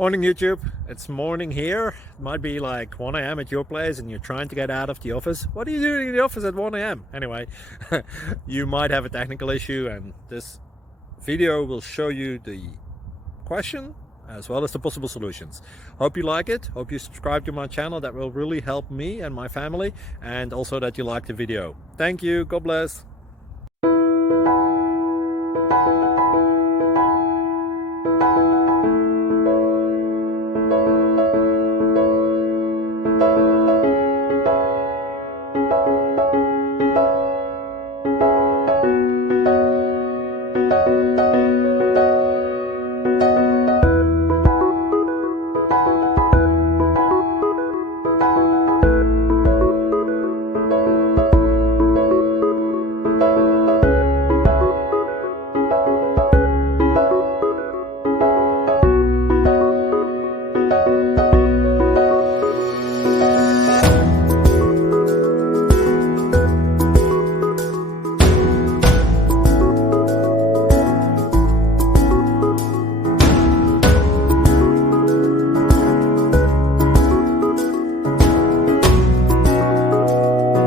Morning YouTube, it's morning here. It might be like 1 a.m. at your place and you're trying to get out of the office. What are you doing in the office at 1 a.m.? Anyway, you might have a technical issue and this video will show you the question as well as the possible solutions. Hope you like it, hope you subscribe to my channel. That will really help me and my family, and also that you like the video. Thank you, God bless.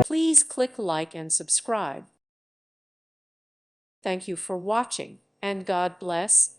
Please click like and subscribe. Thank you for watching, and God bless.